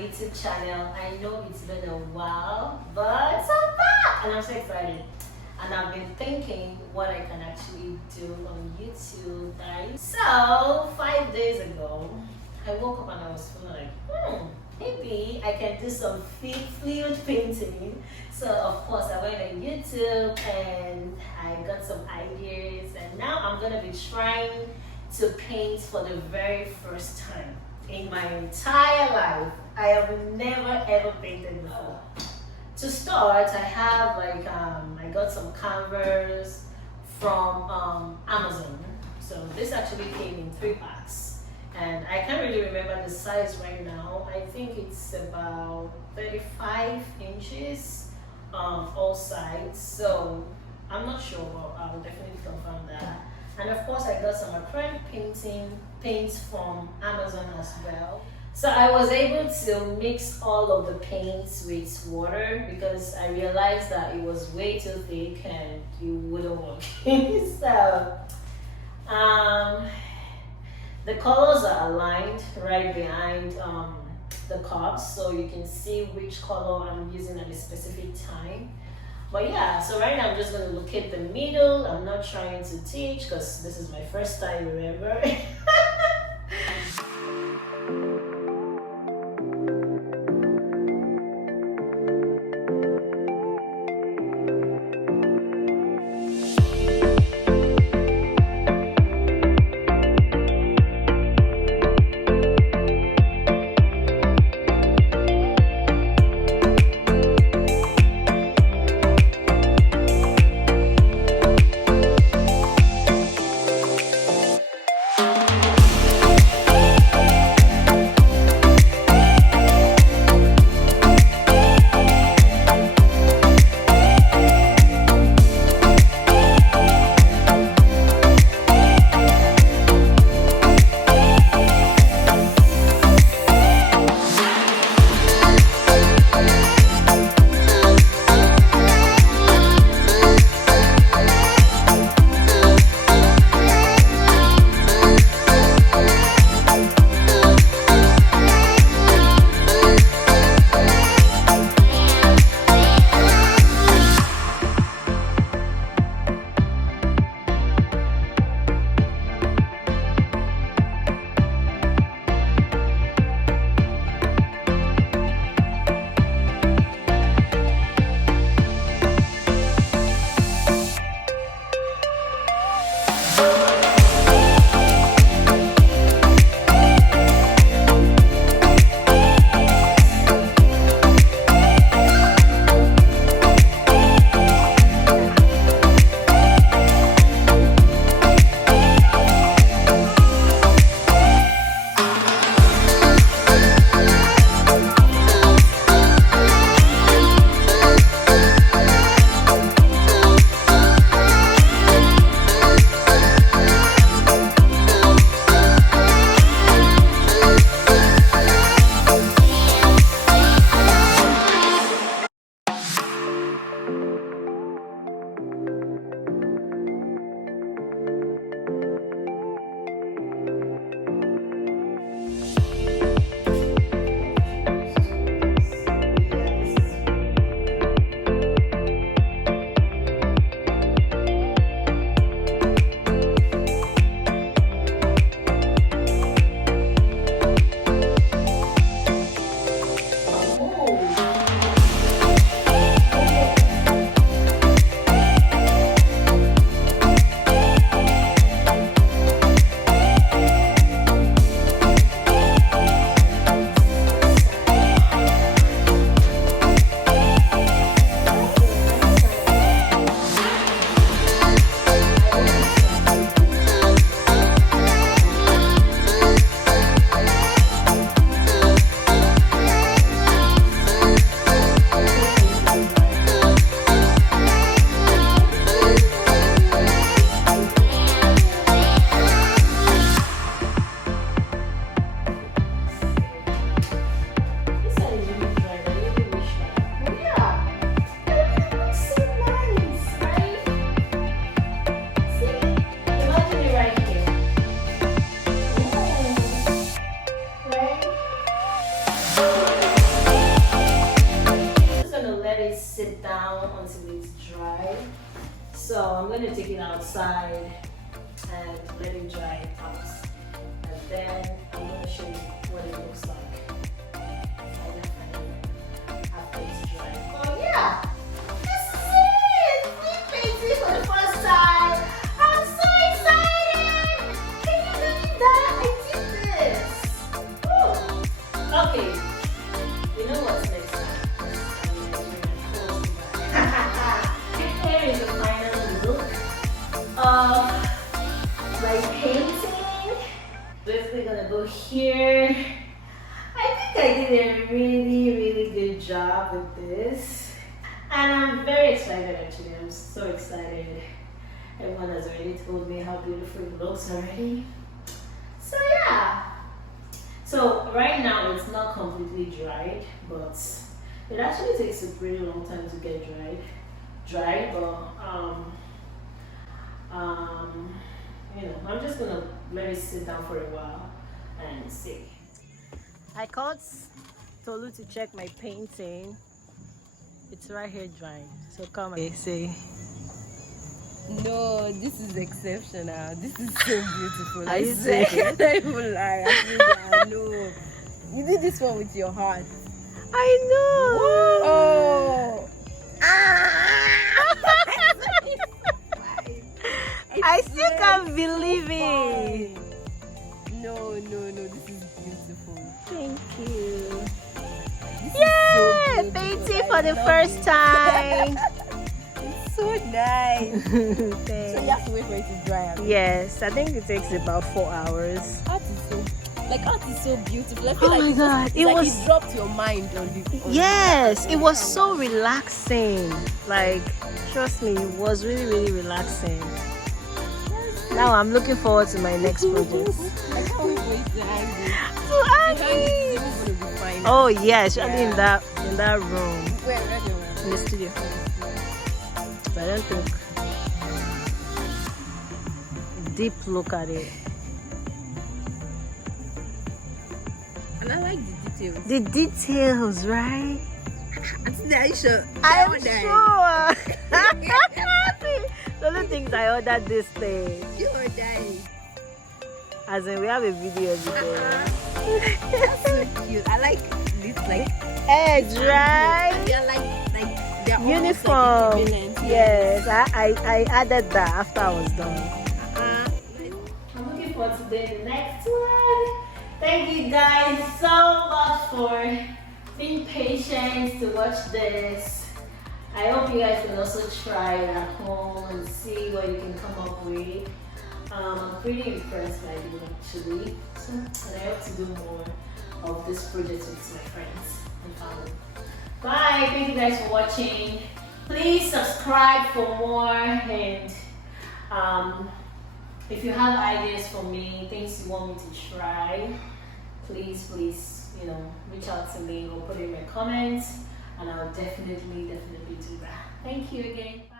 YouTube channel. I know it's been a while, but I'm back and I'm so excited. And I've been thinking what I can actually do on YouTube, guys. So 5 days ago, I woke up and I was feeling like, maybe I can do some fluid painting. So of course I went on YouTube and I got some ideas, and now I'm gonna be trying to paint for the very first time in my entire life. I have never ever painted before. To start, I have I got some canvas from Amazon. So this actually came in 3 packs, and I can't really remember the size right now. I think it's about 35 inches all sides. So I'm not sure, but I will definitely confirm that. And of course, I got some acrylic paints from Amazon as well. So I was able to mix all of the paints with water because I realized that it was way too thick and it wouldn't work. So the colors are aligned right behind the cups, so you can see which color I'm using at a specific time. But yeah, so right now I'm just going to locate the middle. I'm not trying to teach because this is my first time, remember? going to take it outside and let it dry out. And then I'm going to show you what it looks like after it's dry. Oh yeah! This is it! Me painting for the first time! I'm so excited! Can you believe that I did this? Woo. Okay, you know what's next time? Here is the final look of my painting. Basically gonna go here. I think I did a really good job with this. And I'm very excited actually. I'm so excited. Everyone has already told me how beautiful it looks already. So yeah. So right now it's not completely dried, but it actually takes a pretty long time to get dried, but you know, I'm just gonna let it sit down for a while and see. I called Tolu to check my painting. It's right here drying. So come and see. No, this is exceptional. This is so beautiful. Are you serious? I can't even lie. I know. You did this one with your heart. I know. Oh. I still can't believe it. No. This is beautiful. Thank you. Yeah, Yay! Painting for the first time. It's so nice. So you have to wait for it to dry. Yes, I think it takes about 4 hours. Art is so beautiful. I feel Oh my God, it was. It dropped your mind on the. Yes, it was so relaxing. Like, trust me, it was really relaxing. Now I'm looking forward to my next project. I can't wait to hang it. Oh yeah, especially in that room. Where? In the studio. But I don't think. Deep look at it. And I like the details. The details, right? Are you sure? I'm sure. Don't think I ordered this thing. You are dying. As in, we have a video every day. That's so cute. I like this, like Edge, right? they're like they're Uniform. almost like equivalent. Yes, I added that after I was done. I'm looking forward to doing the next one. Thank you guys so much for being patient to watch this. I hope you guys can also try it at home and see what you can come up with. I'm pretty impressed by it actually. So, and I hope to do more of this project with my friends and family. Bye! Thank you guys for watching. Please subscribe for more, and if you have ideas for me, things you want me to try, please, you know, reach out to me or put it in my comments, and I'll definitely do that. Thank you again. Bye.